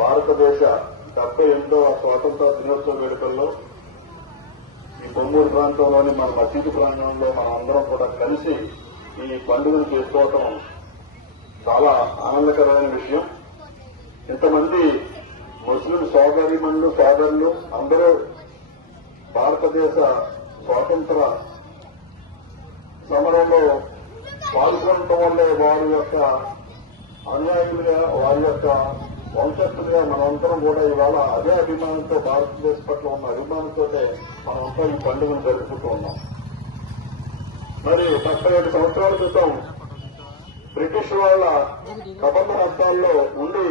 భారతదేశ 78వ స్వాతంత్ర దినోత్సవ వేడుకల్లో ఈ పొమ్మూరు ప్రాంతంలోని మన మసీదు ప్రాంగణంలో మనం అందరం కూడా కలిసి ఈ పండుగను చేసుకోవటం చాలా ఆనందకరమైన విషయం. ఇంతమంది ముస్లిం సోదరీమణులు సోదరులు అందరూ భారతదేశ స్వాతంత్ర సమరంలో పాల్గొనడం వల్లే వారి యొక్క అనుయాయులుగా వారి యొక్క వంశస్థులుగా మనమందరం కూడా ఇవాళ అదే అభిమానంతో భారతదేశం పట్ల ఉన్న అభిమానంతో మనమంతా ఈ పండుగను జరుపుకుంటూ ఉన్నాం. మరి 37 సంవత్సరాల క్రితం బ్రిటిష్ వాళ్ళ కబంధ రాష్ట్రాల్లో ఉండి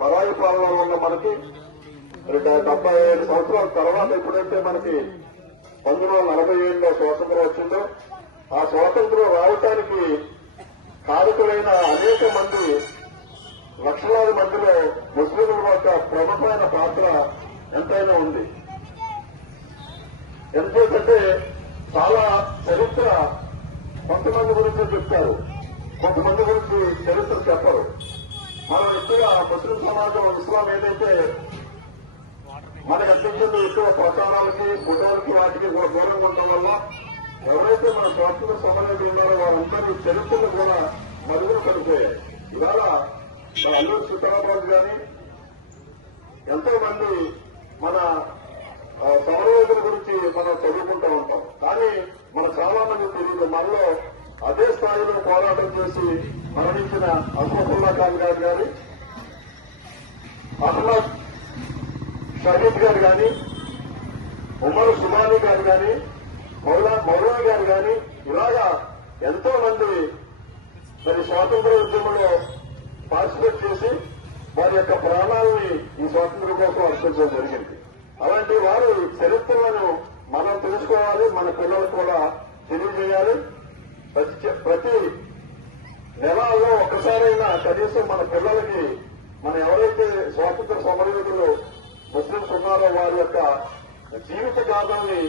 పరాయి పాలనలో ఉన్న మనకి 77 సంవత్సరాల తర్వాత ఎప్పుడైతే మనకి 1947లో స్వాతంత్రం వచ్చిందో ఆ స్వాతంత్రం రావటానికి కారకులైన అనేక మంది లక్షలాది మందిలో ముస్లింల యొక్క ప్రముఖమైన పాత్ర ఎంతైనా ఉంది. ఎందుకంటే చాలా చరిత్ర కొంతమంది గురించి చెప్తారు, కొంతమంది గురించి చరిత్ర చెప్పరు. మనం ఎక్కువ ముస్లిం సమాజం ఇస్లాం ఏదైతే మనకు అత్యంత ఎక్కువ ప్రచారాలకి ఫోటోలకి వాటికి కూడా దూరంగా ఉండడం వల్ల ఎవరైతే మన స్వాతంత్ర సమయంలో ఉన్నారో వారందరూ చరిత్రను కూడా మరుగున పడిపోయాయి. ఇవాళ మన అల్లూరు సీతారామరాజు గాని ఎంతో మంది మన సమరయోధుల గురించి మనం చదువుకుంటూ ఉంటాం. కానీ మన చాలా మంది తెలియదు. మనలో అదే స్థాయిలో పోరాటం చేసి మరణించిన అష్రఫుల్లా ఖాన్ గారు గాని అహ్మద్ షహీద్ గారు గాని ఉమర్ సుమానీ గారు గాని మౌలానా గారు గాని ఇలాగా ఎంతో మంది మరి స్వాతంత్ర ఉద్యమంలో పార్టిసిపేట్ చేసి వారి యొక్క ప్రాణాలని ఈ స్వాతంత్ర్యం కోసం అర్పించడం జరిగింది. అలాంటి వారి చరిత్రలను మనం తెలుసుకోవాలి, మన పిల్లలకు కూడా తెలియజేయాలి. ప్రతి నెలలో ఒక్కసారైనా కనీసం మన పిల్లలకి మనం ఎవరైతే స్వాతంత్ర సమరయోధులు ముస్లింస్ ఉన్నారో వారి యొక్క జీవిత గాథల్ని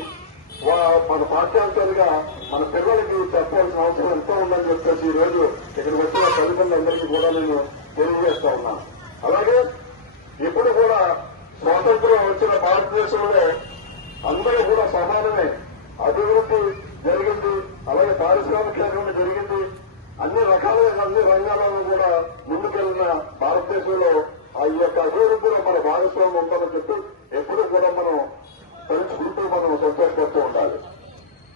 మన పాఠ్యాంశాలుగా మన పిల్లలకి చెప్పాల్సిన అవసరం ఎంతో ఉందని చెప్పేసి ఈ రోజు ఇక్కడికి వచ్చిన తల్లిదండ్రులందరికీ కూడా నేను తెలియజేస్తా ఉన్నాను. అలాగే ఇప్పుడు కూడా స్వాతంత్రం వచ్చిన భారతదేశంలో అందరూ కూడా సమానమే. అభివృద్ధి జరిగింది, అలాగే పారిశ్రామికీకరణ జరిగింది. అన్ని రకాలుగా అన్ని రంగాలలో కూడా ముందుకెళ్లిన భారతదేశంలో ఈ యొక్క అభివృద్ధిలో మన భాగస్వామ్యం ఉందని చెప్పి ఎప్పుడూ కూడా మనం తెలుసుకుంటూ మనం సంతోషపడుతూ ఉండాలి.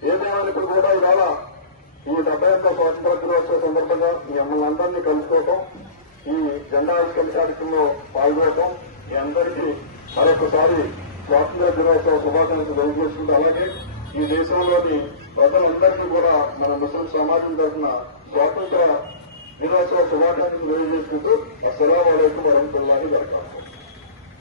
ఏదేమైనప్పుడు కూడా ఇవాళ ఈ 78వ స్వాతంత్ర దినోత్సవ సందర్భంగా మీ అమ్మలందరినీ కలుసుకోవటం, ఈ జెండా ఆవిష్కరణ కార్యక్రమంలో పాల్గొనడం, మీ అందరికీ మరొకసారి స్వాతంత్ర దినోత్సవ శుభాకాంక్షలు తెలియజేస్తుంది. అలాగే ఈ దేశంలోని ప్రజలందరికీ కూడా మన ముస్లిం సమాజం తరఫున స్వాతంత్ర దినోత్సవ శుభాకాంక్షలు తెలియజేసుకుంటూ అస్సలాము అలైకుం వరహ్మతుల్లాహి వబరకాతుహు.